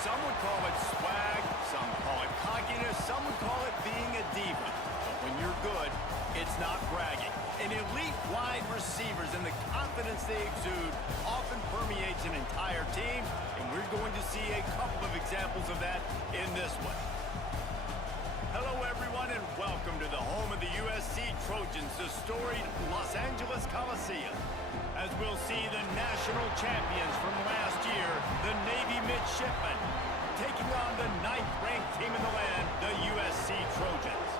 Some would call it swag, some call it cockiness, some would call it being a diva. But when you're good, it's not bragging. An elite wide receivers and the confidence they exude often permeates an entire team, and we're going to see a couple of examples of that in this one. Hello, everyone, and welcome to the home of the USC Trojans, the storied Los Angeles Coliseum. As we'll see the national champions from last year, the Navy Midshipmen, taking on the 9th-ranked team in the land, the USC Trojans.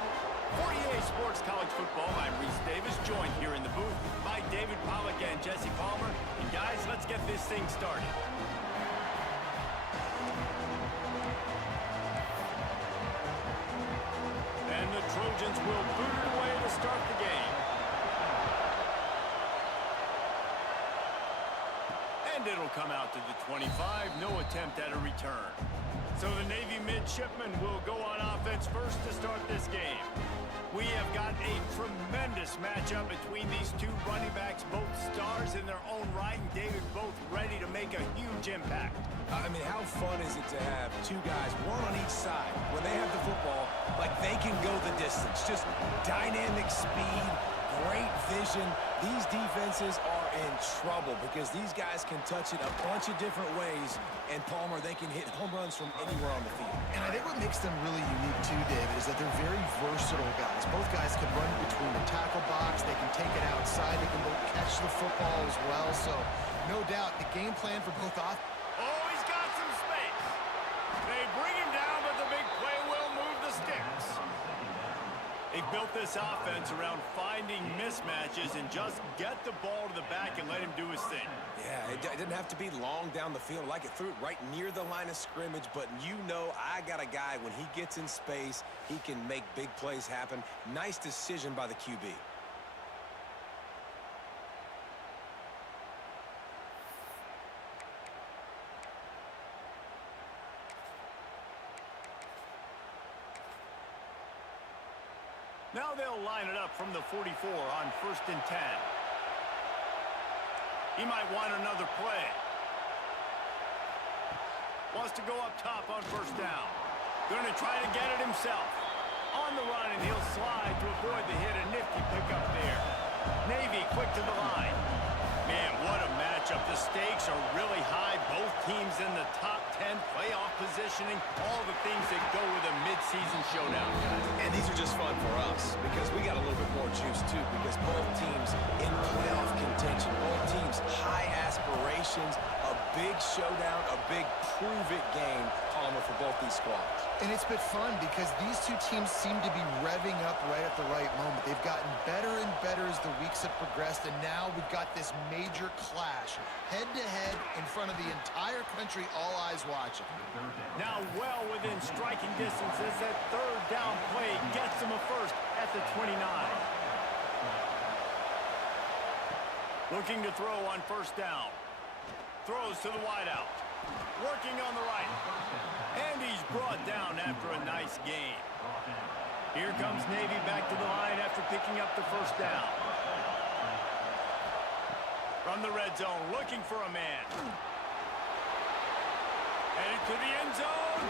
For EA Sports College Football, I'm Reese Davis, joined here in the booth by David Pollack and Jesse Palmer. And guys, let's get this thing started. And the Trojans will boot it away to start the game. And it'll come out to the 25, no attempt at a return. So the Navy Midshipmen will go on offense first to start this game. We have got a tremendous matchup between these two running backs, both stars in their own right, and David, both ready to make a huge impact. I mean, how fun is it to have two guys, one on each side, when they have the football, like they can go the distance. Just dynamic speed, great vision. These defenses are in trouble because these guys can touch it a bunch of different ways, and Palmer, they can hit home runs from anywhere on the field. And I think what makes them really unique too, David, is that they're very versatile guys. Both guys can run between the tackle box, they can take it outside, they can both catch the football as well. So, no doubt, the game plan for both offenses. Oh, he's got some space. They bring him down, but the big play will move the sticks. They built this offense around finding mismatches and just get the ball to the back and let him do his thing. Yeah, it didn't have to be long down the field. Like it threw it right near the line of scrimmage, but you know I got a guy, when he gets in space, he can make big plays happen. Nice decision by the QB. Now they'll line it up from the 44 on 1st and 10. He might want another play. Wants to go up top on 1st down. Going to try to get it himself. On the run, and he'll slide to avoid the hit. A nifty pickup there. Navy quick to the line. Man, what a matchup. The stakes are really high. Both teams in the top 10, playoff positioning, all the things that go with a midseason showdown, guys. And these are just fun for us because we got a little bit more juice too, because both teams in playoff contention, both teams high aspirations, a big showdown, a big prove-it game, Palmer, for both these squads. And it's been fun because these two teams seem to be revving up right at the right moment. They've gotten better and better as the weeks have progressed, and now we've got this major clash, head-to-head in front of the entire country, all eyes watching. Now well within striking distance as that 3rd down play gets him a first at the 29. Looking to throw on 1st down. Throws to the wideout. Working on the right. And he's brought down after a nice gain. Here comes Navy back to the line after picking up the 1st down. From the red zone, looking for a man. Headed to the end zone.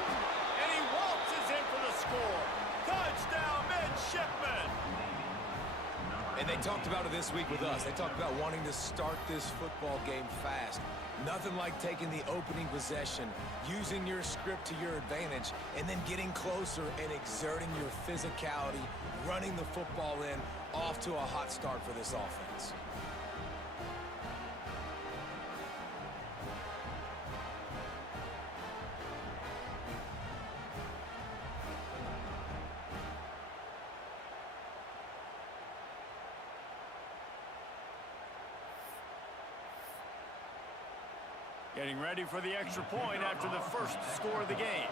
And he waltzes in for the score. Touchdown, Midshipmen! And they talked about it this week with us. They talked about wanting to start this football game fast. Nothing like taking the opening possession, using your script to your advantage, and then getting closer and exerting your physicality, running the football in, off to a hot start for this offense. Getting ready for the extra point after the first score of the game.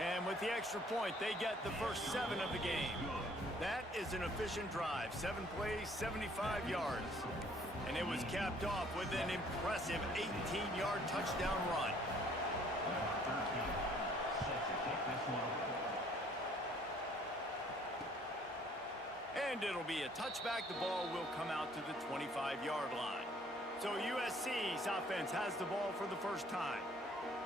And with the extra point, they get the first 7 of the game. That is an efficient drive. 7 plays, 75 yards. And it was capped off with an impressive 18-yard touchdown run. And it'll be a touchback. The ball will come out to the 25-yard line. So USC's offense has the ball for the first time.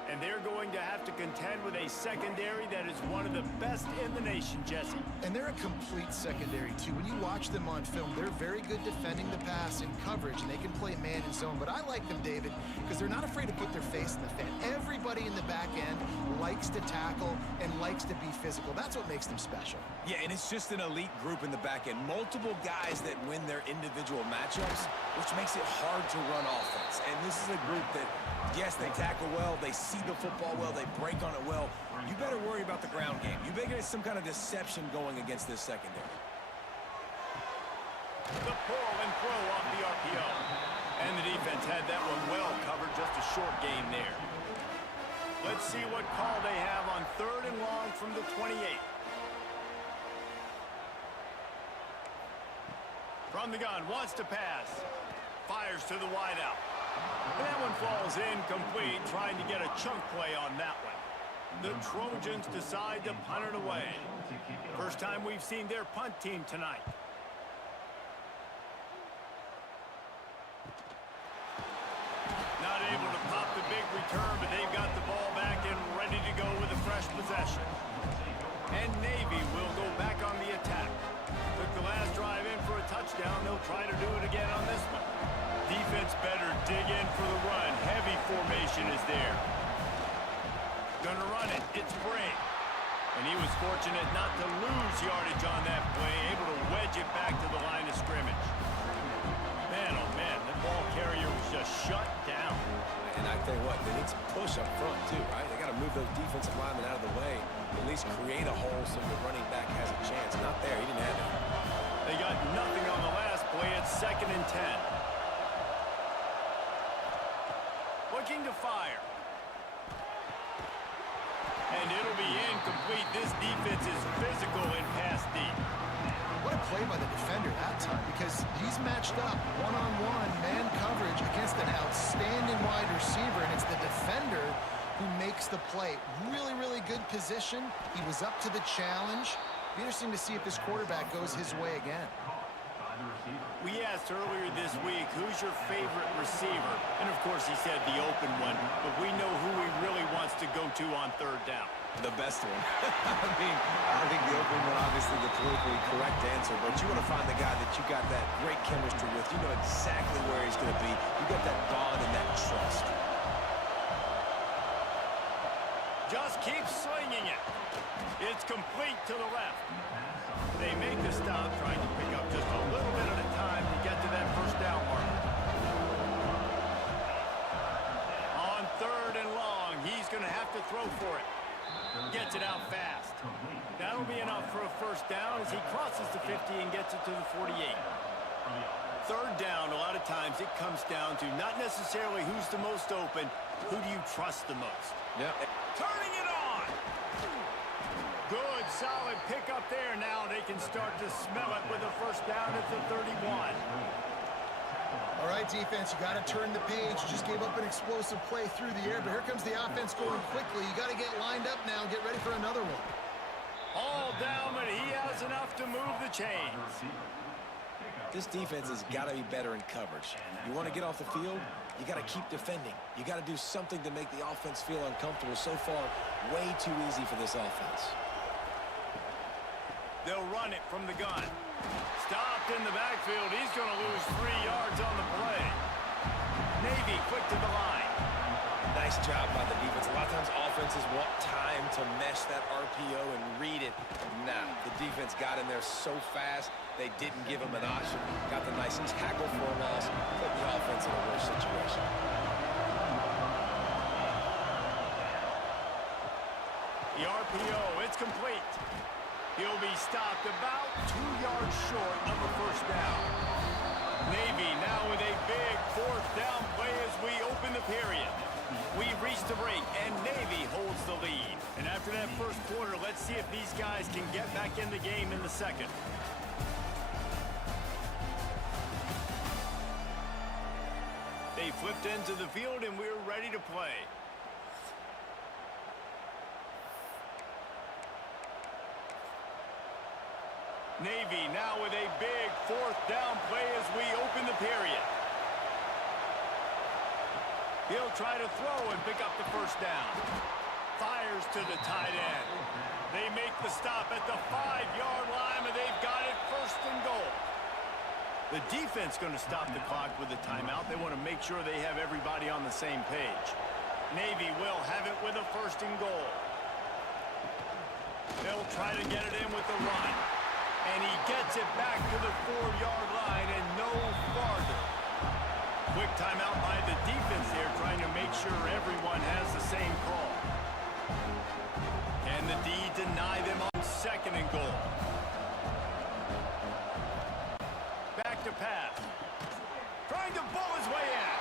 And they're going to have to contend with a secondary that is one of the best in the nation, Jesse. And they're a complete secondary, too. When you watch them on film, they're very good defending the pass in coverage, and they can play man and zone. But I like them, David, because they're not afraid to put their face in the fan. Everybody in the back end likes to tackle and likes to be physical. That's what makes them special. Yeah, and it's just an elite group in the back end. Multiple guys that win their individual matchups, which makes it hard to run offense. And this is a group that, yes, they tackle well, they see the football well, they break on it well. You better worry about the ground game. You better get some kind of deception going against this secondary. The pull and throw off the RPO. And the defense had that one well covered, just a short game there. Let's see what call they have on 3rd and long from the 28. From the gun, wants to pass. Fires to the wideout. That one falls incomplete, trying to get a chunk play on that one. The Trojans decide to punt it away. First time we've seen their punt team tonight. Not able to pop the big return, but they've got the ball back and ready to go with a fresh possession. And Navy will go back on the attack. Took the last drive in for a touchdown. They'll try to do it again on this one. Defense better dig in for the run. Heavy formation is there. Gonna run it. It's Bray. And he was fortunate not to lose yardage on that play. Able to wedge it back to the line of scrimmage. Man, oh man, the ball carrier was just shut down. And I tell you what, they need some push up front too, right? They got to move those defensive linemen out of the way. At least create a hole so the running back has a chance. Not there. He didn't have it. They got nothing on the last play. It's 2nd and 10. Looking to fire. And it'll be incomplete. This defense is physical in pass deep. What a play by the defender that time, because he's matched up one-on-one man coverage against an outstanding wide receiver, and it's the defender who makes the play. Really, really good position. He was up to the challenge. Be interesting to see if this quarterback goes his way again. We asked earlier this week, who's your favorite receiver? And of course he said the open one, but we know who he really wants to go to on 3rd down. The best one. I think the open one, obviously the politically correct answer, but you want to find the guy that you got that great chemistry with. You know exactly where he's going to be. You got that bond and that trust. Just keep slinging it. It's complete to the left. They make the stop, trying to pick up just a little bit at a time to get to that 1st down mark. On 3rd and long, he's going to have to throw for it. Gets it out fast. That'll be enough for a 1st down as he crosses the 50 and gets it to the 48. 3rd down, a lot of times it comes down to not necessarily who's the most open, who do you trust the most? Yeah. Turning it on. Good, solid pickup there. Now they can start to smell it with a 1st down at the 31. All right, defense, you got to turn the page. You just gave up an explosive play through the air, but here comes the offense going quickly. You got to get lined up now and get ready for another one. All down, but he has enough to move the chains. This defense has got to be better in coverage. You want to get off the field, you got to keep defending. You got to do something to make the offense feel uncomfortable. So far, way too easy for this offense. They'll run it from the gun. Stopped in the backfield. He's going to lose 3 yards on the play. Navy quick to the line. Nice job by the defense. A lot of times offenses want time to mesh that RPO and read it. Nah, the defense got in there so fast, they didn't give him an option. Got the nice tackle for a loss, put the offense in a worse situation. The RPO, it's complete. He'll be stopped about 2 yards short of a 1st down. Navy now with a big 4th down play as we open the period. We've reached the break, and Navy holds the lead. And after that 1st quarter, let's see if these guys can get back in the game in the 2nd. They flipped into the field, and we're ready to play. Navy now with a big fourth down play as we open the period. He'll try to throw and pick up the first down. Fires to the tight end. They make the stop at the 5-yard line, and they've got it first and goal. The defense going to stop the clock with a timeout. They want to make sure they have everybody on the same page. Navy will have it with a first and goal. They'll try to get it in with the run. And he gets it back to the 4-yard line and no farther. Quick timeout by the defense here, trying to make sure everyone has the same call. Can the D deny them on second and goal? Back to pass. Trying to bull his way in.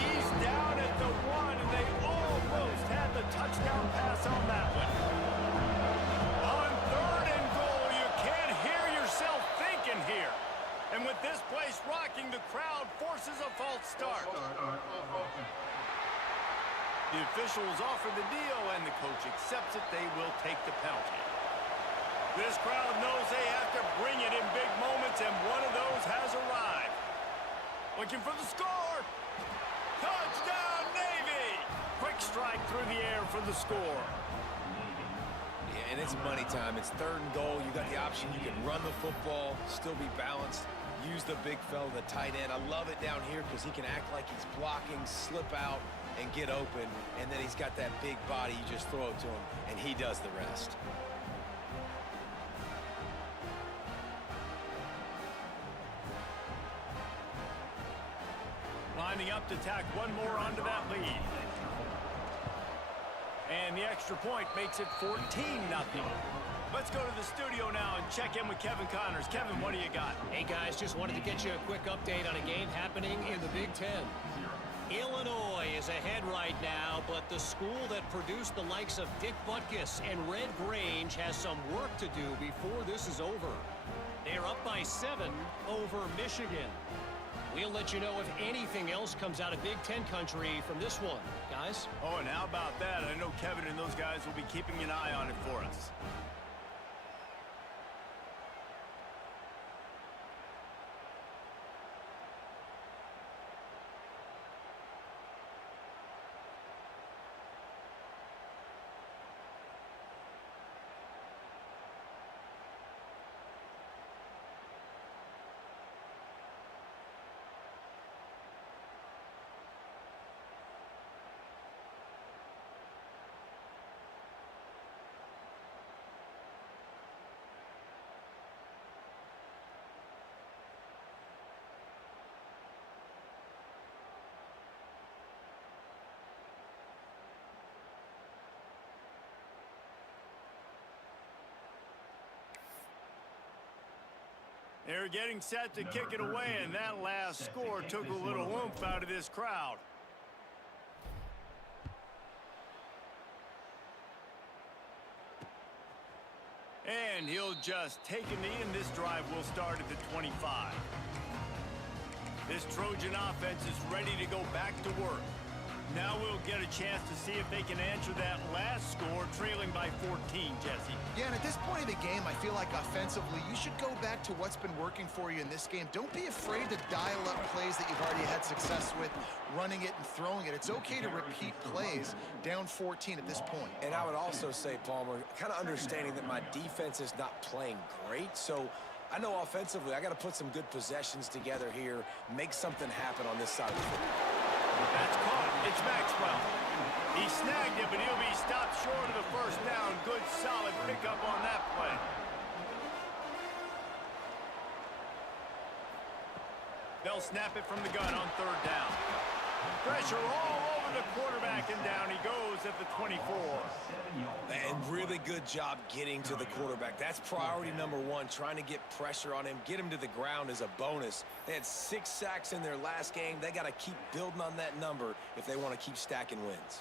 He's down at the 1, and they almost had the touchdown pass on that one. On third and goal, you can't hear yourself thinking here. And with this place rocking, the crowd forces a false start. The officials offer the deal, and the coach accepts it. They will take the penalty. This crowd knows they have to bring it in big moments, and one of those has arrived. Looking for the score. Touchdown, Navy! Quick strike through the air for the score. Yeah, and it's money time. It's third and goal. You got the option. You can run the football, still be balanced, use the big fella, the tight end. I love it down here because he can act like he's blocking, slip out, and get open. And then he's got that big body. You just throw it to him, and he does the rest. Lining up to tack one more onto that lead. And the extra point makes it 14-0. Let's go to the studio now and check in with Kevin Connors. Kevin, what do you got? Hey, guys, just wanted to get you a quick update on a game happening in the Big Ten. Illinois is ahead right now, but the school that produced the likes of Dick Butkus and Red Grange has some work to do before this is over. They're up by 7 over Michigan. We'll let you know if anything else comes out of Big Ten country from this one, guys. Oh, and how about that? I know Kevin and those guys will be keeping an eye on it for us. They're getting set to kick it away, and that last score took a little oomph out of this crowd. And he'll just take a knee, and this drive will start at the 25. This Trojan offense is ready to go back to work. Now we'll get a chance to see if they can answer that last score, trailing by 14, Jesse. Yeah, and at this point of the game, I feel like offensively, you should go back to what's been working for you in this game. Don't be afraid to dial up plays that you've already had success with, running it and throwing it. It's okay to repeat plays down 14 at this point. And I would also say, Palmer, kind of understanding that my defense is not playing great, so I know offensively I got to put some good possessions together here, make something happen on this side of the football. That's caught. It's Maxwell. He snagged it, but he'll be stopped short of the first down. Good, solid pickup on that play. They'll snap it from the gun on third down. Pressure all over the quarterback, and down he goes at the 24. And really good job getting to the quarterback. That's priority number one, trying to get pressure on him. Get him to the ground is a bonus. They had 6 sacks in their last game. They got to keep building on that number if they want to keep stacking wins.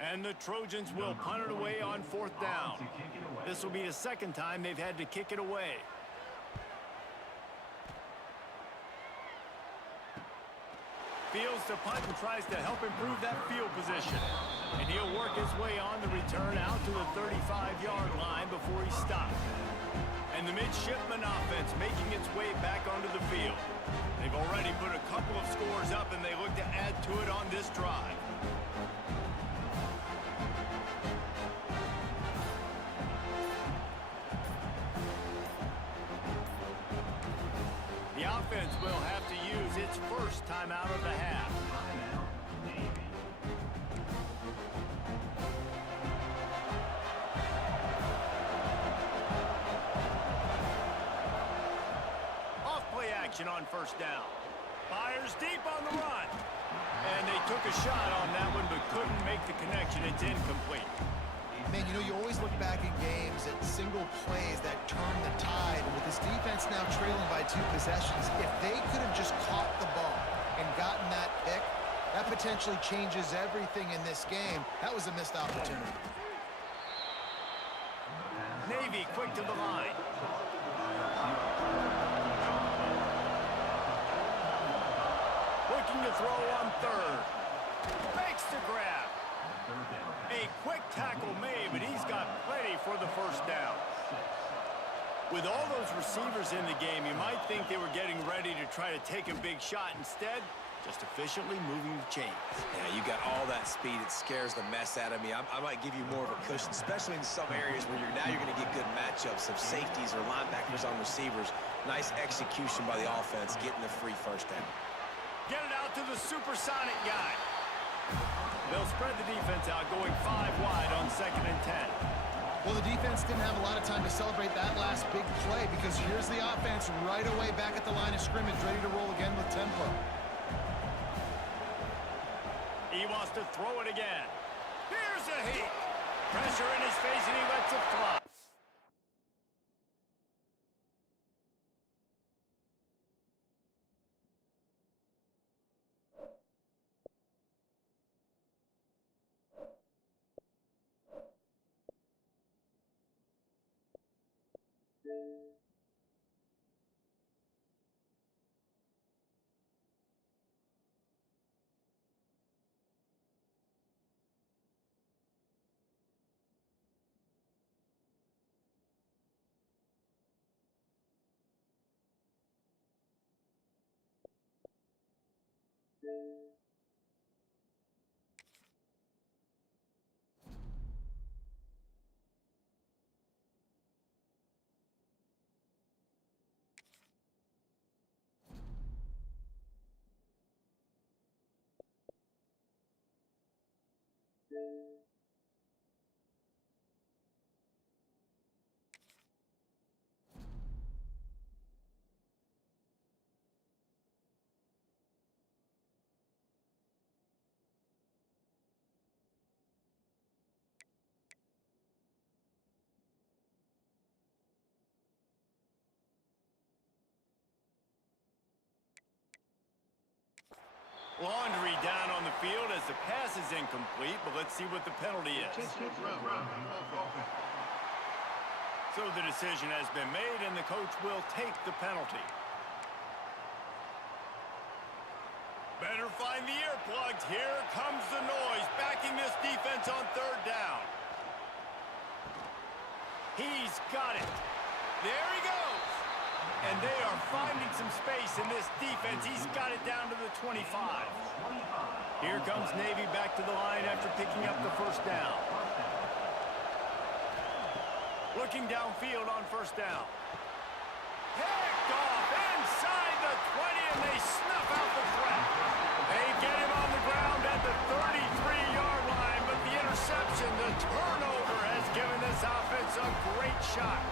And the Trojans will punt it away on 4th down. This will be the second time they've had to kick it away. Fields to punt and tries to help improve that field position. And he'll work his way on the return out to the 35-yard line before he stops. And the midshipman offense making its way back onto the field. They've already put a couple of scores up, and they look to add to it on this drive. The offense will have to use its first timeout of the half. Off-play action on 1st down. Fires deep on the run. And they took a shot on that one, but couldn't make the connection. It's incomplete. Man, you know, you always look back in games at single plays that turn the tide. And with this defense now trailing by 2 possessions, if they could have just caught the ball and gotten that pick, that potentially changes everything in this game. That was a missed opportunity. Navy quick to the line. Looking to throw on 3rd. Fakes the grab. A quick tackle made, but he's got plenty for the 1st down. With all those receivers in the game, you might think they were getting ready to try to take a big shot. Instead, just efficiently moving the chains. Yeah, you got all that speed. It scares the mess out of me. I might give you more of a cushion, especially in some areas where you're going to get good matchups of safeties or linebackers on receivers. Nice execution by the offense, getting the free 1st down. Get it out to the supersonic guy. They'll spread the defense out, going 5 wide on 2nd and 10. Well, the defense didn't have a lot of time to celebrate that last big play because here's the offense right away back at the line of scrimmage, ready to roll again with tempo. He wants to throw it again. Here's a heat. Pressure in his face, and he lets it fly. Laundry down on the field as the pass is incomplete, but let's see what the penalty is. So the decision has been made, and the coach will take the penalty. Better find the earplugs. Here comes the noise, backing this defense on 3rd down. He's got it. There he goes. And they are finding some space in this defense. He's got it down to the 25. Here comes Navy back to the line after picking up the 1st down. Looking downfield on 1st down. Picked off inside the 20, and they snuff out the threat. They get him on the ground at the 33-yard line, but the interception, the turnover, has given this offense a great shot.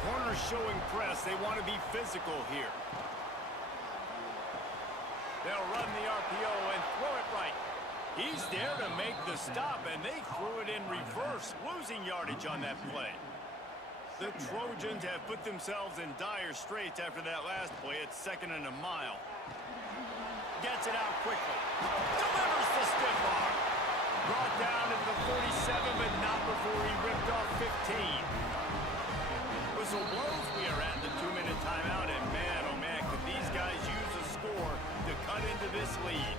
Corners showing press. They want to be physical here. They'll run the RPO and throw it right. He's there to make the stop, and they threw it in reverse, losing yardage on that play. The Trojans have put themselves in dire straits after that last play. It's 2nd and a mile. Gets it out quickly. Delivers the stiff arm. Brought down at the 47, but not before he ripped off 15. Whistle blows. We are at the 2-minute timeout, and man, oh man, could these guys use a score to cut into this lead.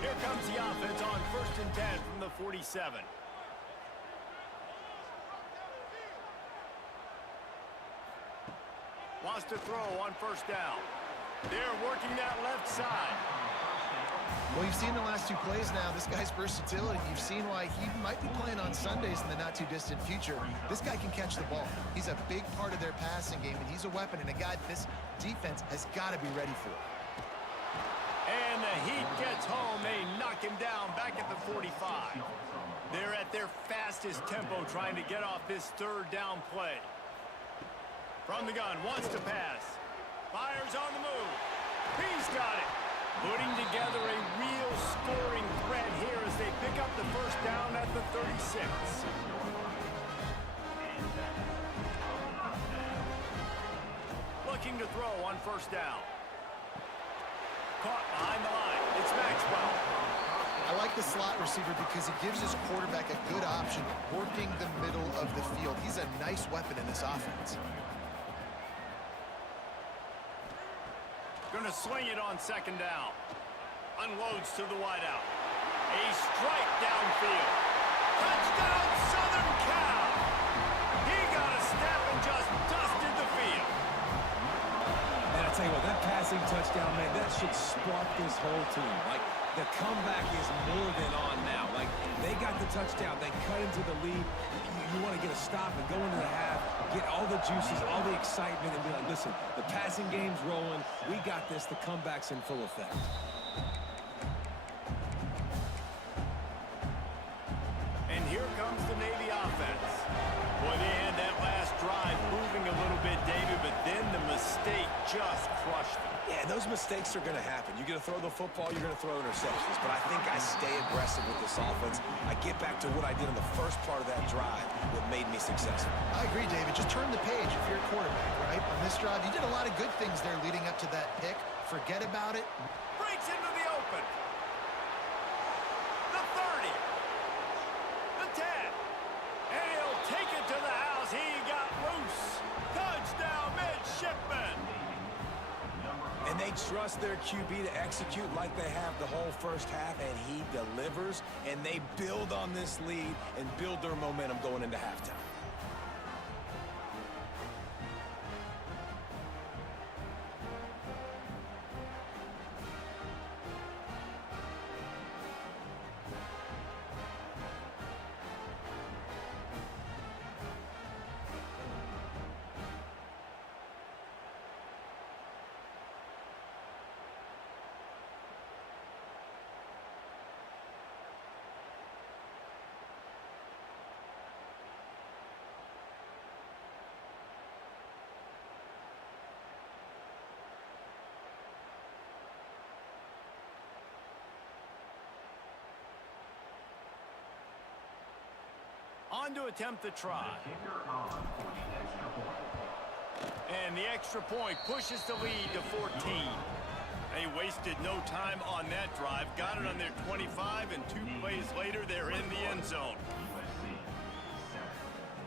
Here comes the offense on 1st and 10 from the 47. Wants to throw on 1st down. They're working that left side. Well, you've seen the last 2 plays now. This guy's versatility. You've seen why he might be playing on Sundays in the not-too-distant future. This guy can catch the ball. He's a big part of their passing game, and he's a weapon and a guy this defense has got to be ready for. And the Heat gets home. They knock him down back at the 45. They're at their fastest tempo trying to get off this 3rd down play. From the gun, wants to pass. Fires on the move. He's got it. Putting together a real scoring threat here as they pick up the 1st down at the 36. Looking to throw on 1st down. Caught behind the line. It's Maxwell. I like the slot receiver because he gives his quarterback a good option working the middle of the field. He's a nice weapon in this offense. Gonna swing it on 2nd down. Unloads to the wideout. A strike downfield. Touchdown, Southern Cal! He got a step and just dusted the field. And I tell you what, that passing touchdown, man, that should spark this whole team. Like, the comeback is more than on now. Like, they got the touchdown. They cut into the lead. You want to get a stop and go into the half, get all the juices, all the excitement, and be like, listen, the passing game's rolling. We got this. The comeback's in full effect. And here comes the Navy offense. Boy, they had that last drive moving a little bit, David, but then the mistake just crushed them. Yeah, those mistakes are going to happen. You're going to throw the football, you're going to throw interceptions. But I think I stay aggressive with this offense. I get back to what I did in the first part of that drive, what made me successful. I agree, David. Just turn the page if you're a quarterback, right? On this drive, you did a lot of good things there leading up to that pick. Forget about it. Breaks into the open. The 30. The 10. And he'll take it to the house. He got loose. Touchdown, midshipman. And they trust their QB to execute like they have the whole first half, and he delivers, and they build on this lead and build their momentum going into halftime. On to attempt the try. And the extra point pushes the lead to 14. They wasted no time on that drive. Got it on their 25, and 2 plays later, they're in the end zone.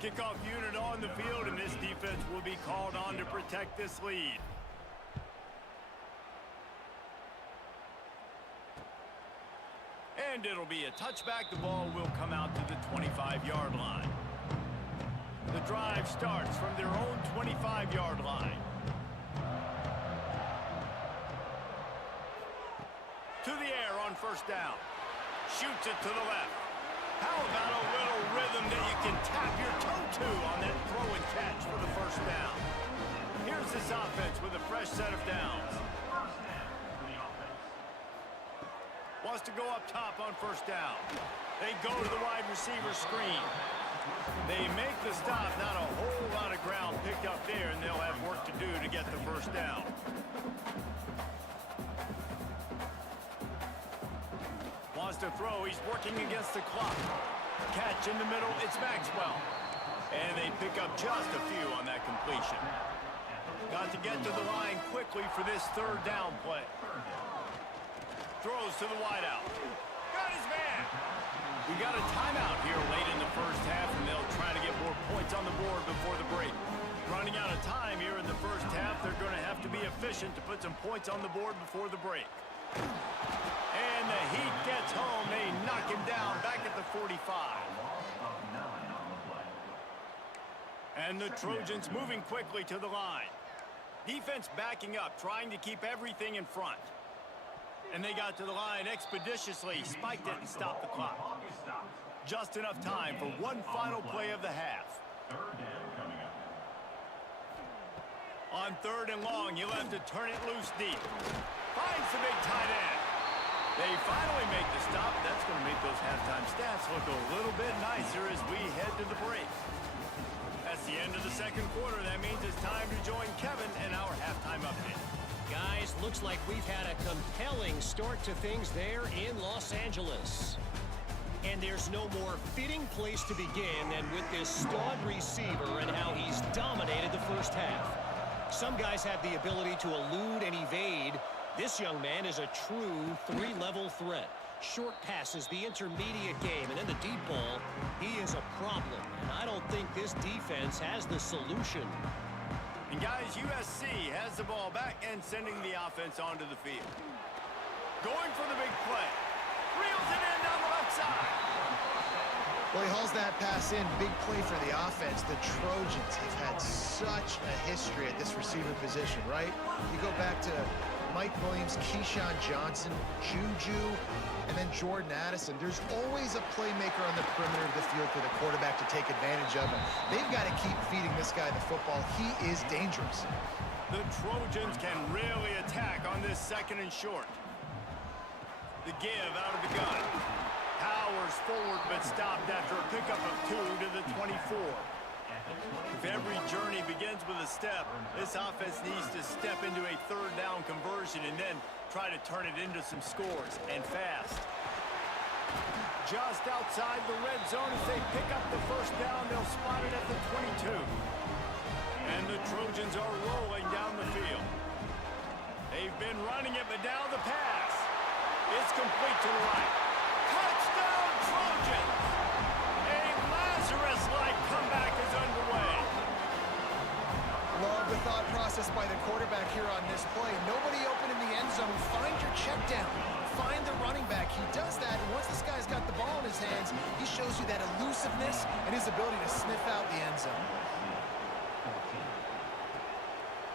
Kickoff unit on the field, and this defense will be called on to protect this lead. And it'll be a touchback. The ball will come out to the 25-yard line. The drive starts from their own 25-yard line. To the air on 1st down. Shoots it to the left. How about a little rhythm that you can tap your toe to on that throw and catch for the 1st down? Here's this offense with a fresh set of downs. Wants to go up top on 1st down. They go to the wide receiver screen. They make the stop. Not a whole lot of ground picked up there, and they'll have work to do to get the first down. Wants to throw. He's working against the clock. Catch in the middle. It's Maxwell. And they pick up just a few on that completion. Got to get to the line quickly for this third down play. Throws to the wideout. Got his man. We got a timeout here late in the first half, and they'll try to get more points on the board before the break. Running out of time here in the first half, they're going to have to be efficient to put some points on the board before the break. And the Heat gets home. They knock him down back at the 45. And the Trojans moving quickly to the line. Defense backing up, trying to keep everything in front. And they got to the line expeditiously, spiked it and stopped the clock. Just enough time for one final play of the half. On third and long, you'll have to turn it loose deep. Finds the big tight end. They finally make the stop. That's going to make those halftime stats look a little bit nicer as we head to the break. That's the end of the second quarter. That means it's time to join Kevin and our halftime update. Guys, looks like we've had a compelling start to things there in Los Angeles. And there's no more fitting place to begin than with this stud receiver and how he's dominated the first half. Some guys have the ability to elude and evade. This young man is a true three-level threat. Short passes, the intermediate game, and then the deep ball. He is a problem, and I don't think this defense has the solution. And guys, USC has the ball back and sending the offense onto the field. Going for the big play. Reels it in down the left side. Well, he hauls that pass in. Big play for the offense. The Trojans have had such a history at this receiver position, right? You go back to Mike Williams, Keyshawn Johnson, Juju, and then Jordan Addison. There's always a playmaker on the perimeter of the field for the quarterback to take advantage of him. They've got to keep feeding this guy the football. He is dangerous. The Trojans can really attack on this second and short. The give out of the gun. Powers forward but stopped after a pickup of 2 to the 24. If every journey begins with a step, this offense needs to step into a third down conversion and then try to turn it into some scores, and fast. Just outside the red zone as they pick up the first down, they'll spot it at the 22. And the Trojans are rolling down the field. They've been running it, but now the pass. It's complete to the right. Touchdown, Trojans! A Lazarus-like comeback is underway. Love the thought process by the quarterback here on this play. Nobody open in the end zone. Find your check down. Find the running back. He does that, and once this guy's got the ball in his hands, he shows you that elusiveness and his ability to sniff out the end zone.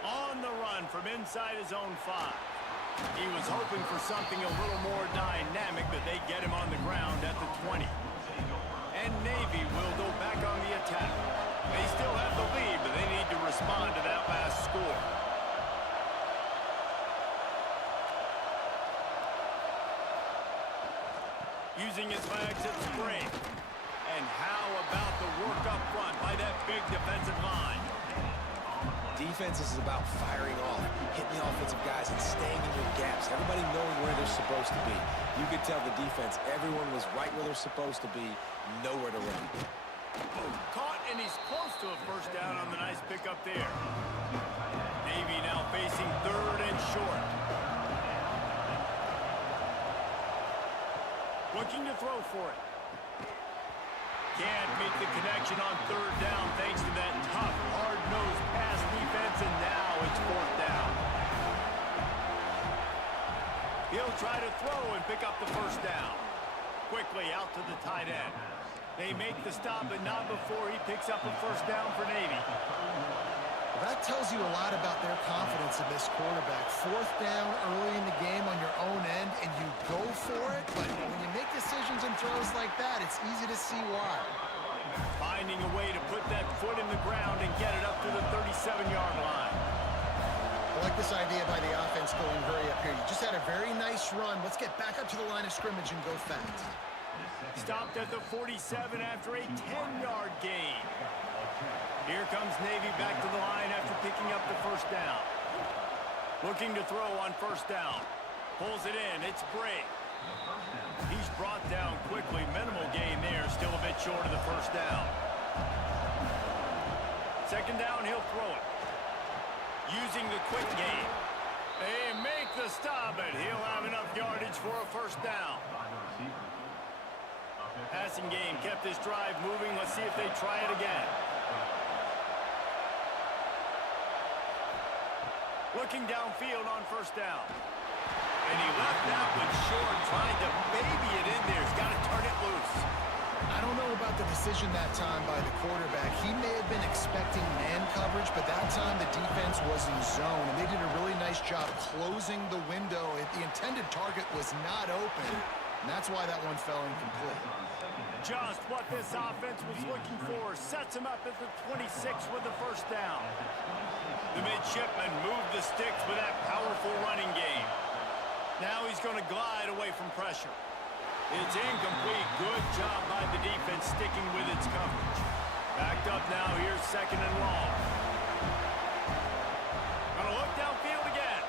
On the run from inside his own 5. He was hoping for something a little more dynamic, but they get him on the ground at the 20. And Navy will go back on the attack. They still have the lead, but they need to respond to that last score. Using his legs at spring. And how about the work up front by that big defensive line? Defense is about firing off, hitting the offensive guys, and staying in your gaps. Everybody knowing where they're supposed to be. You could tell the defense, everyone was right where they're supposed to be, nowhere to run. Caught, and he's close to a first down on the nice pickup there. Navy now facing third and short. Looking to throw for it. Can't make the connection on third down thanks to that tough, hard-nosed pass defense, and now it's fourth down. He'll try to throw and pick up the first down. Quickly out to the tight end. They make the stop, but not before he picks up a first down for Navy. Well, that tells you a lot about their confidence in this quarterback. Fourth down early in the game on your own end, and you go for it, but when you make decisions and throws like that, it's easy to see why. Finding a way to put that foot in the ground and get it up to the 37-yard line. I like this idea by the offense going hurry up here. You just had a very nice run. Let's get back up to the line of scrimmage and go fast. Stopped at the 47 after a 10-yard gain. Here comes Navy back to the line after picking up the first down. Looking to throw on first down. Pulls it in. It's Bray. He's brought down quickly. Minimal gain there. Still a bit short of the first down. Second down, he'll throw it. Using the quick game. They make the stop, and he'll have enough yardage for a first down. Passing game kept this drive moving. Let's see if they try it again. Looking downfield on first down. And he left that one short, trying to baby it in there. He's got to turn it loose. I don't know about the decision that time by the quarterback. He may have been expecting man coverage, but that time the defense was in zone, and they did a really nice job closing the window. The intended target was not open, and that's why that one fell incomplete. Just what this offense was looking for. Sets him up at the 26 with the first down. The midshipman moved the sticks with that powerful running game. Now he's going to glide away from pressure. It's incomplete. Good job by the defense sticking with its coverage. Backed up now. Here's second and long. Gonna look downfield again.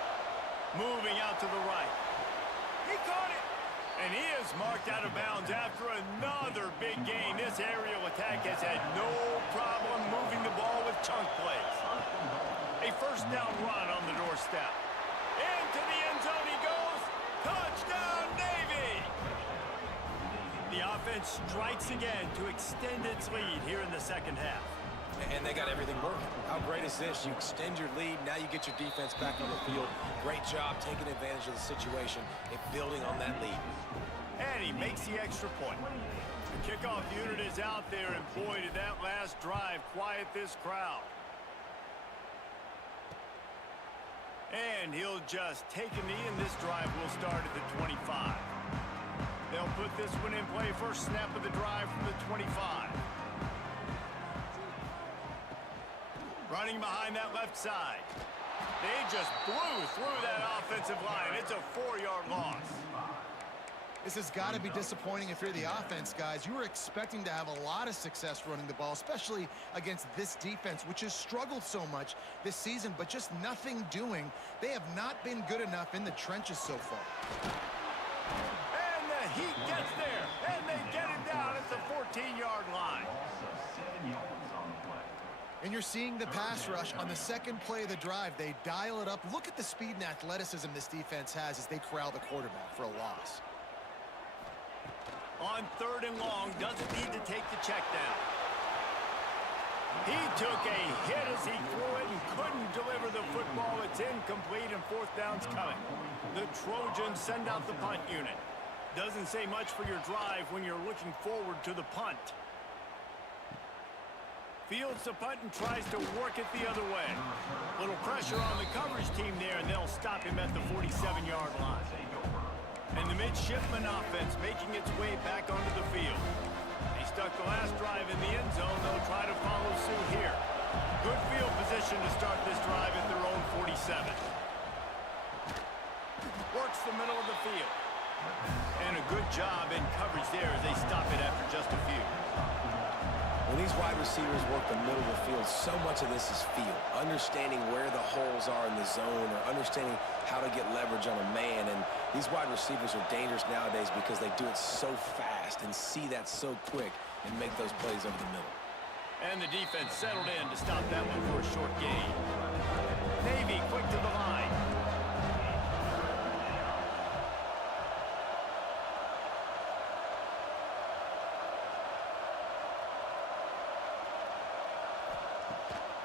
Moving out to the right. He caught it. And he is marked out of bounds after another big gain. This aerial attack has had no problem moving the ball with chunk plays. A first down run on the doorstep. Into the end zone he goes. Touchdown, Navy! The offense strikes again to extend its lead here in the second half. And they got everything working. How great is this? You extend your lead. Now you get your defense back on the field. Great job taking advantage of the situation and building on that lead. And he makes the extra point. The kickoff unit is out there, and boy, did that last drive quiet this crowd. And he'll just take a knee, and this drive will start at the 25. They'll put this one in play. First snap of the drive from the 25. Running behind that left side. They just blew through that offensive line. It's a 4-yard loss. This has got to be disappointing if you're the offense, guys. You were expecting to have a lot of success running the ball, especially against this defense, which has struggled so much this season, but just nothing doing. They have not been good enough in the trenches so far. And the heat gets there, and they get it down at the 14-yard line. And you're seeing the pass rush on the second play of the drive. They dial it up. Look at the speed and athleticism this defense has as they corral the quarterback for a loss. On third and long, doesn't need to take the check down. He took a hit as he threw it and couldn't deliver the football. It's incomplete and fourth down's coming. The Trojans send out the punt unit. Doesn't say much for your drive when you're looking forward to the punt. Fields the punt and tries to work it the other way. Little pressure on the coverage team there, and they'll stop him at the 47-yard line. And the midshipman offense making its way back onto the field. They stuck the last drive in the end zone. They'll try to follow suit here. Good field position to start this drive at their own 47. Works the middle of the field. And a good job in coverage there as they stop it after just a few. When these wide receivers work the middle of the field, so much of this is feel. Understanding where the holes are in the zone or understanding how to get leverage on a man. And these wide receivers are dangerous nowadays because they do it so fast and see that so quick and make those plays over the middle. And the defense settled in to stop that one for a short gain. Navy quick to the line.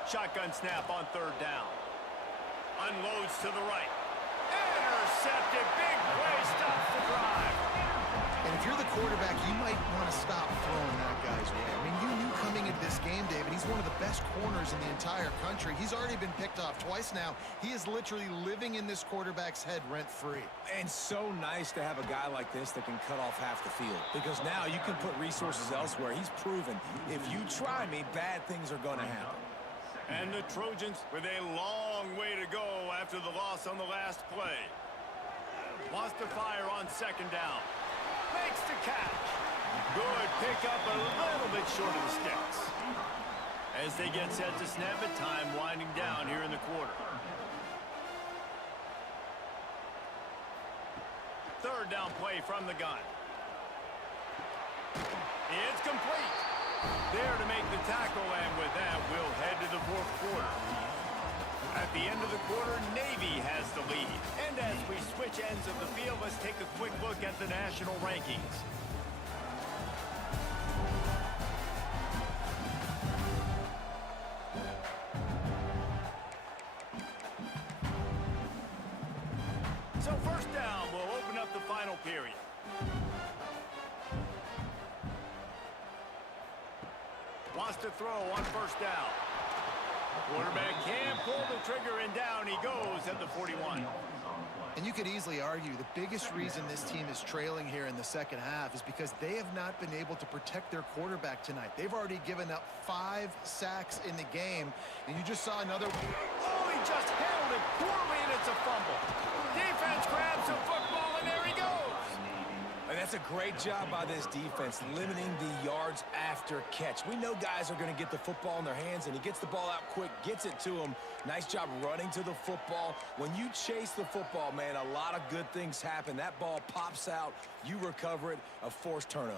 Shotgun snap on third down. Unloads to the right. Intercepted. Big play. Stops the drive. And if you're the quarterback, you might want to stop throwing that guy's way. I mean, you knew coming into this game, David, he's one of the best corners in the entire country. He's already been picked off twice now. He is literally living in this quarterback's head rent-free. And so nice to have a guy like this that can cut off half the field. Because now you can put resources elsewhere. He's proven, if you try me, bad things are going to happen. And the Trojans with a long way to go after the loss on the last play. Wants to fire on second down. Makes the catch. Good pickup, a little bit short of the sticks. As they get set to snap it, time winding down here in the quarter. Third down play from the gun. It's complete. There to make the tackle, and with that, we'll head to the fourth quarter. At the end of the quarter, Navy has the lead. And as we switch ends of the field, let's take a quick look at the national rankings. So first down, we'll open up the final period. Wants to throw on first down. Quarterback can't pull the trigger, and down he goes at the 41. And you could easily argue the biggest reason this team is trailing here in the second half is because they have not been able to protect their quarterback tonight. They've already given up 5 sacks in the game, and you just saw another. Oh, he just handled it poorly, and it's a fumble. Defense grabs the football, and there he goes. And that's a great job by this defense, limiting the yards after catch. We know guys are going to get the football in their hands, and he gets the ball out quick, gets it to him. Nice job running to the football. When you chase the football, man, a lot of good things happen. That ball pops out, you recover it, a forced turnover.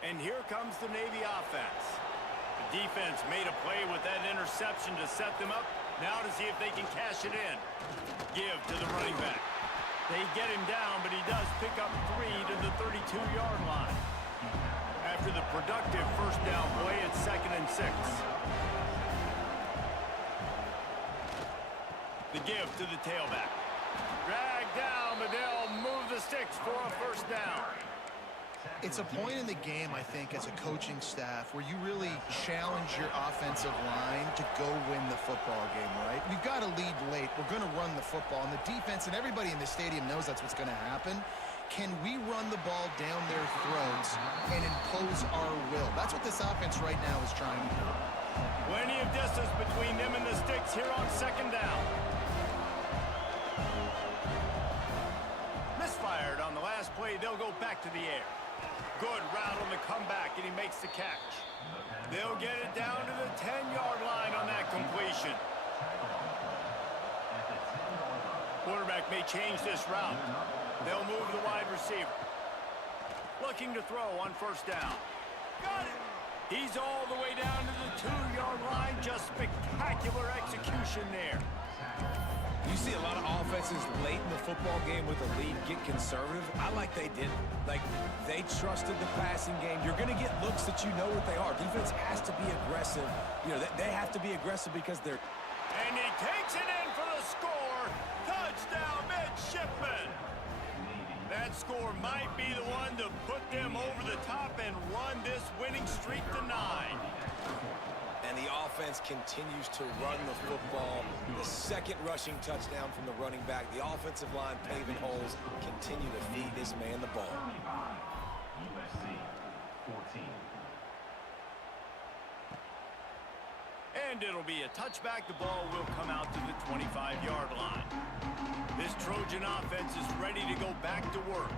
And here comes the Navy offense. The defense made a play with that interception to set them up. Now to see if they can cash it in. Give to the running back. They get him down, but he does pick up 3 to the 32-yard line. After the productive first down play, it's 2nd and 6. The give to the tailback. Drag down, but they'll move the sticks for a first down. It's a point in the game, I think, as a coaching staff where you really challenge your offensive line to go win the football game, right? We've got to lead late. We're going to run the football. And the defense and everybody in the stadium knows that's what's going to happen. Can we run the ball down their throats and impose our will? That's what this offense right now is trying to do. Plenty of distance between them and the sticks here on 2nd down. Misfired on the last play. They'll go back to the air. Good route on the comeback, and he makes the catch. They'll get it down to the 10-yard line on that completion. Quarterback may change this route. They'll move the wide receiver. Looking to throw on first down. Got it! He's all the way down to the 2-yard line. Just spectacular execution there. You see a lot of offenses late in the football game with a lead get conservative. I like they didn't. Like, they trusted the passing game. You're going to get looks that you know what they are. Defense has to be aggressive. You know, they have to be aggressive because they're... And he takes it in for the score. Touchdown, midshipman. That score might be the one to put them over the top and run this winning streak to 9. And the offense continues to run the football. The second rushing touchdown from the running back. The offensive line paving holes. Continue to feed this man the ball. And it'll be a touchback. The ball will come out to the 25-yard line. This Trojan offense is ready to go back to work.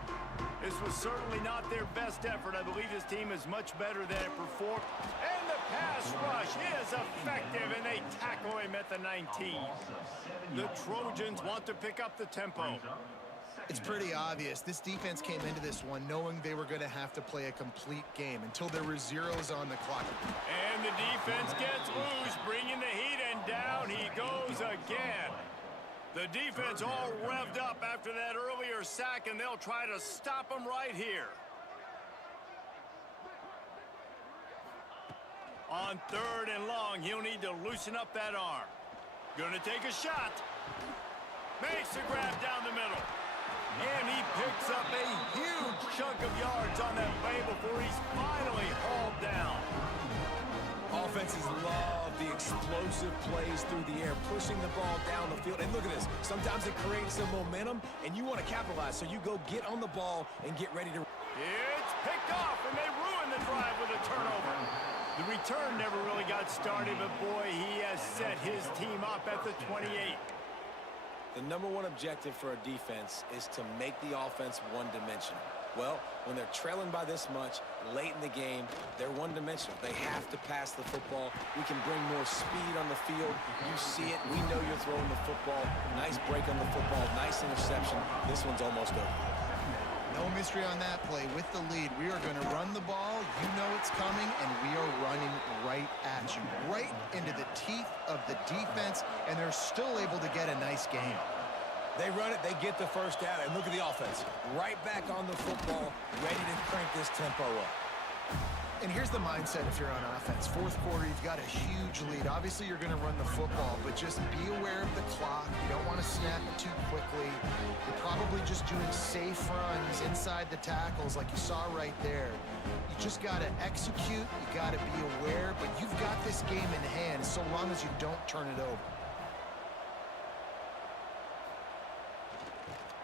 This was certainly not their best effort. I believe this team is much better than it performed. And the pass rush is effective, and they tackle him at the 19. The Trojans want to pick up the tempo. It's pretty obvious. This defense came into this one knowing they were going to have to play a complete game until there were zeros on the clock. And the defense gets loose, bringing the heat, and down he goes again. The defense all revved up after that earlier sack, and they'll try to stop him right here. On 3rd and long, he'll need to loosen up that arm. Gonna take a shot. Makes the grab down the middle. And he picks up a huge chunk of yards on that play before he's finally hauled down. Offenses love the explosive plays through the air, pushing the ball down the field. And look at this. Sometimes it creates some momentum, and you want to capitalize. So you go get on the ball and get ready to... It's picked off, and they ruin the drive with a turnover. The return never really got started, but boy, he has set his team up at the 28. The number one objective for a defense is to make the offense one-dimensional. Well, when they're trailing by this much late in the game, they're one-dimensional. They have to pass the football. We can bring more speed on the field. You see it. We know you're throwing the football. Nice break on the football. Nice interception. This one's almost over. No mystery on that play. With the lead, we are going to run the ball. You know it's coming, and we are running right at you, right into the teeth of the defense, and they're still able to get a nice game. They run it, they get the first down, and look at the offense. Right back on the football, ready to crank this tempo up. And here's the mindset if you're on offense. Fourth quarter, you've got a huge lead. Obviously, you're going to run the football, but just be aware of the clock. You don't want to snap it too quickly. You're probably just doing safe runs inside the tackles like you saw right there. You just got to execute. You got to be aware, but you've got this game in hand so long as you don't turn it over.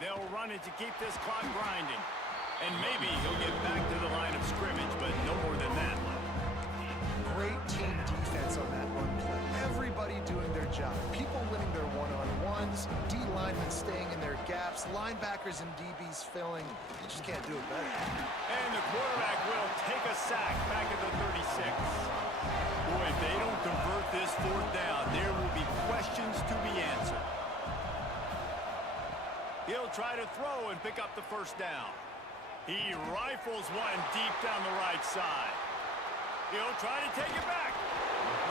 They'll run it to keep this clock grinding. And maybe he'll get back to the line of scrimmage, but no more than that. Great team defense on that run play. Everybody doing their job. People winning their one-on-ones, D linemen staying in their gaps, linebackers and DBs filling. You just can't do it better. And the quarterback will take a sack back at the 36. Boy, if they don't convert this fourth down, there will be questions to be answered. He'll try to throw and pick up the first down. He rifles one deep down the right side. He'll try to take it back.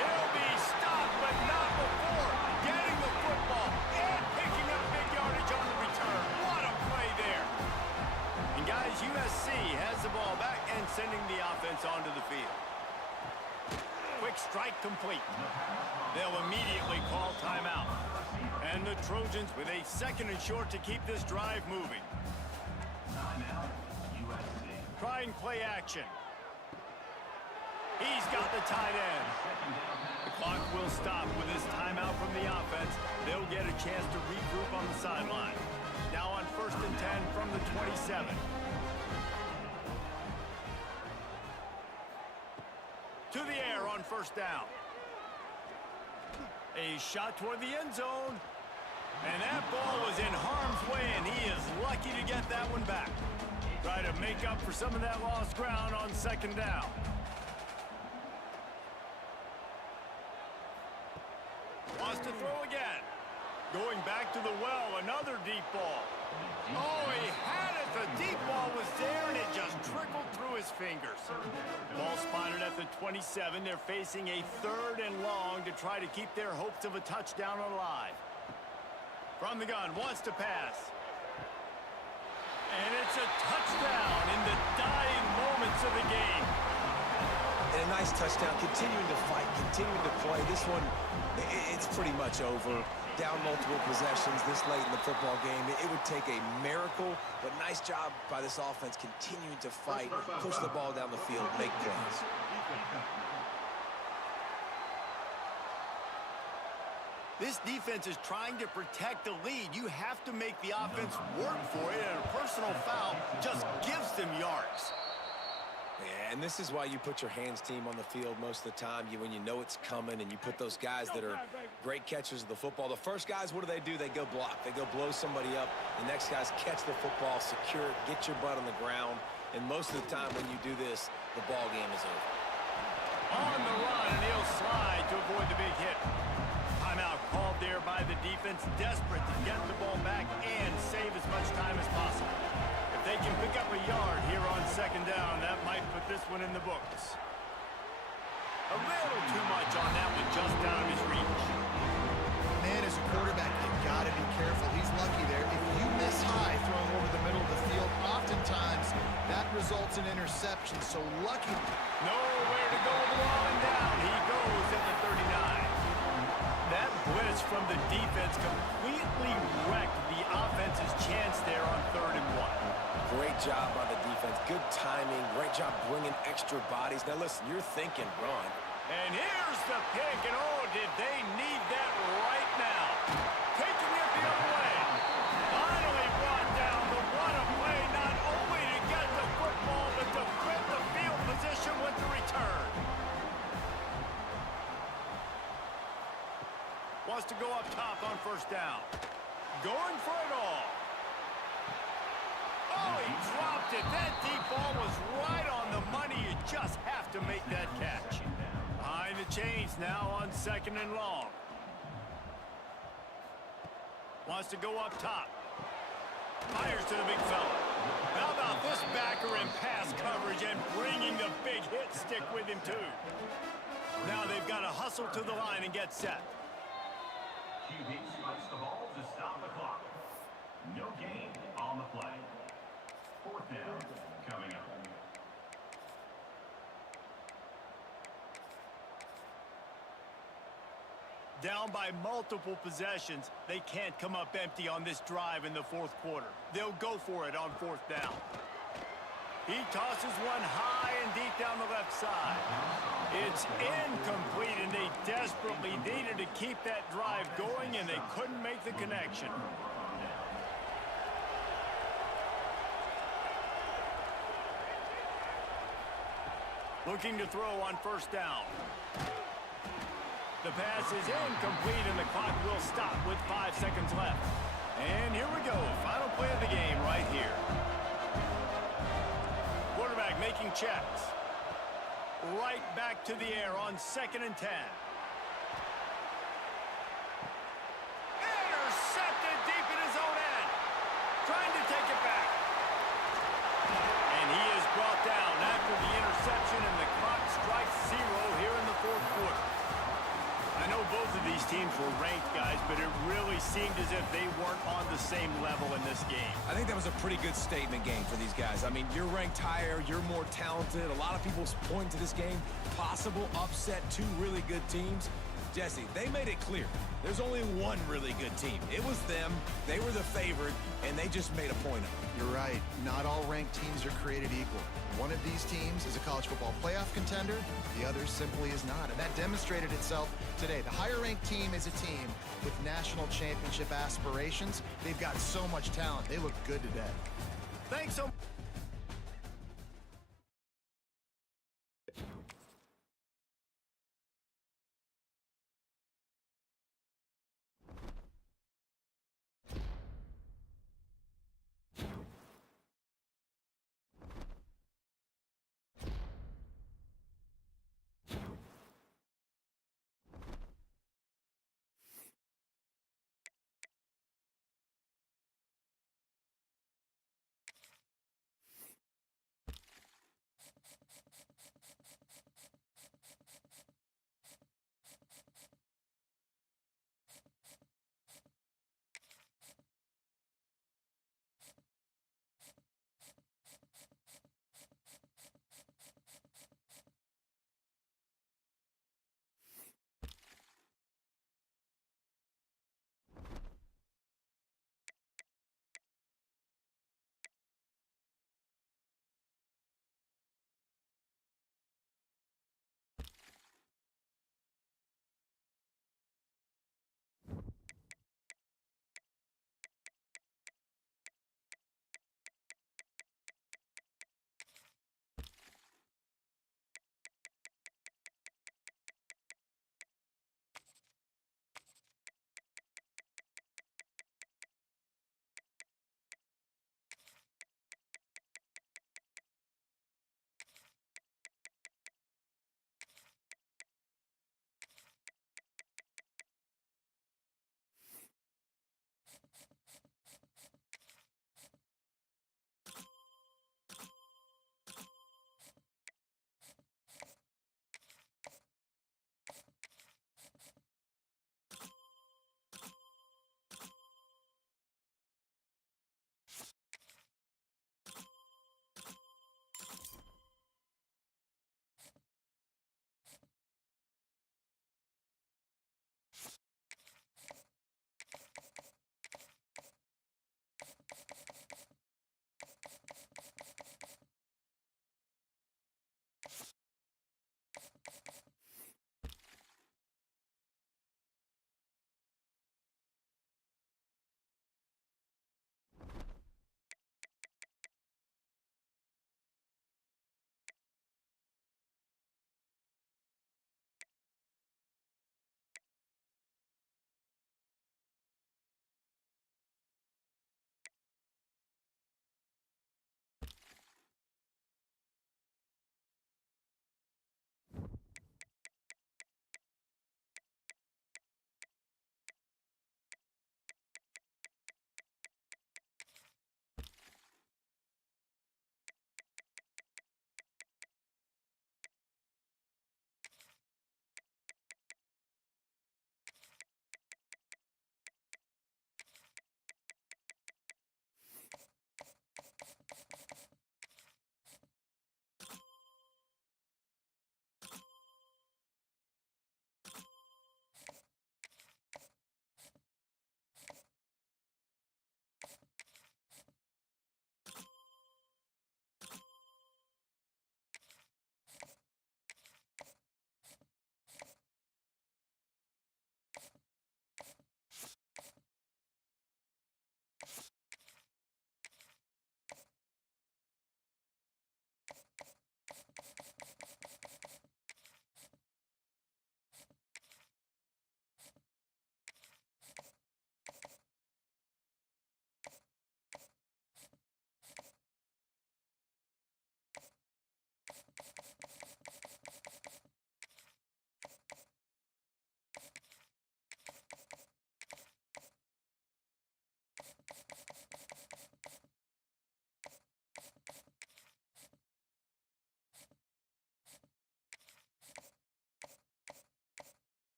He'll be stopped, but not before getting the football and picking up big yardage on the return. What a play there. And guys, USC has the ball back and sending the offense onto the field. Quick strike complete. They'll immediately call timeout. And the Trojans with a second and short to keep this drive moving. Trying play action. He's got the tight end. The clock will stop with this timeout from the offense. They'll get a chance to regroup on the sideline. Now on 1st and 10 from the 27. To the air on first down. A shot toward the end zone. And that ball was in harm's way, and he is lucky to get that one back. Try to make up for some of that lost ground on second down. Wants to throw again. Going back to the well, another deep ball. Oh, he had it. The deep ball was there, and it just trickled through his fingers. Ball spotted at the 27. They're facing a 3rd and long to try to keep their hopes of a touchdown alive. From the gun, wants to pass. And it's a touchdown in the dying moments of the game. And a nice touchdown, continuing to fight, continuing to play. This one, it's pretty much over. Down multiple possessions this late in the football game. It would take a miracle, but nice job by this offense continuing to fight, push the ball down the field, make plays. This defense is trying to protect the lead. You have to make the offense work for it, and a personal foul just gives them yards. Yeah, and this is why you put your hands team on the field most of the time. When you know it's coming, and you put those guys that are great catchers of the football. The first guys, what do? They go block. They go blow somebody up. The next guys catch the football, secure it, get your butt on the ground. And most of the time when you do this, the ball game is over. On the run, and he'll slide to avoid the big hit. Timeout called there by the defense, desperate to get the ball back and save as much time as possible. If they can pick up a yard here on second down, that might put this one in the books. A little too much on that one, just out of his reach. Man, as a quarterback, you got to be careful. He's lucky there. If you miss high throwing over the middle of the field, oftentimes that results in interception. So lucky. Nowhere to go with the ball and down. He goes at the 39. That blitz from the defense completely wrecked the offense's chance there on 3rd and 1. Great job by the defense. Good timing. Great job bringing extra bodies. Now, listen, you're thinking run. And here's the pick, and oh, did they need that right now. Taking it the other way. Finally brought down the one-play, not only to get the football, but to fit the field position with the return. Wants to go up top on first down. going for it all. Oh, he dropped it. That deep ball was right on the money. You just have to make that catch. Behind the chains now on 2nd and long. Wants to go up top. Fires to the big fella. How about this backer in pass coverage and bringing the big hit stick with him, too? Now they've got to hustle to the line and get set. QB strikes the ball to stop the clock. No gain on the play. 4th down coming up. Down by multiple possessions, they can't come up empty on this drive in the 4th quarter. They'll go for it on 4th down. He tosses one high and deep down the left side. It's incomplete, and they desperately needed to keep that drive going, and they couldn't make the connection. Looking to throw on 1st down. The pass is incomplete, and the clock will stop with 5 seconds left. And here we go. Final play of the game right here. Quarterback making checks. Right back to the air on 2nd and 10. Intercepted deep in his own end. Trying to take it back. And he is brought down after the interception, and the clock strikes 0 here in the 4th quarter. I know both of these teams were ranked, guys, but it really seemed as if they weren't on the same level in this game. I think that was a pretty good statement game for these guys. I mean, you're ranked higher, you're more talented. A lot of people point to this game, possible upset, 2 really good teams. Jesse, they made it clear. There's only one really good team. It was them. They were the favorite, and they just made a point of it. You're right. Not all ranked teams are created equal. One of these teams is a college football playoff contender. The other simply is not. And that demonstrated itself today. The higher-ranked team is a team with national championship aspirations. They've got so much talent. They look good today. Thanks so much.